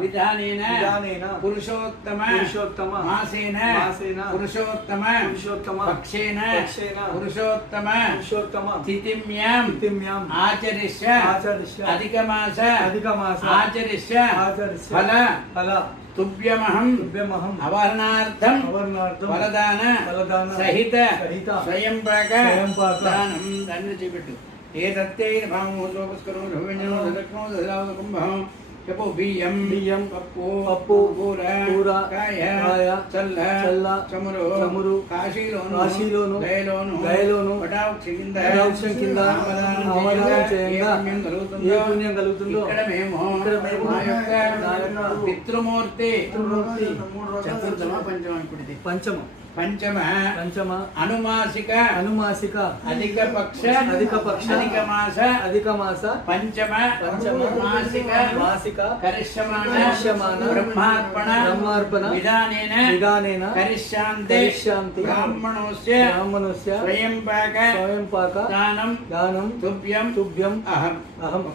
विधानेन पुरुषोत्तम मासेन पुरुषोत्तम पक्षेन पुरुषोत्तम तिथिम्याम् आचरिष्य अधिकमास आचरिष्य फल तुभ्यमहं अवर्णार्थं फलदान सहित स्वयंपाक दानं दण्डचिबिट्टु एतत्ते भावोपस्करो धवण्यो ददक्नो ददावकुम्भं कपो बियं पप्पो पूरा काय चल्ल चमुरु काशीलोनु गयलोनु पटावक्षं किंद आमदानं చేయంగా ఏ పుణ్యం కలుగుతుందో ఇక్కడ మేము మా యొక్క పితృమూర్తి చతుర్థమ పంచమ అనుమాసిక అధిక పక్ష అధిక మాస పంచమ మాసిక కరిష్యమాణ బ్రహ్మార్పణ విధానేన కరిష్యాంతి బ్రాహ్మణోస్య స్వయంపాక దానం తుభ్యం అహం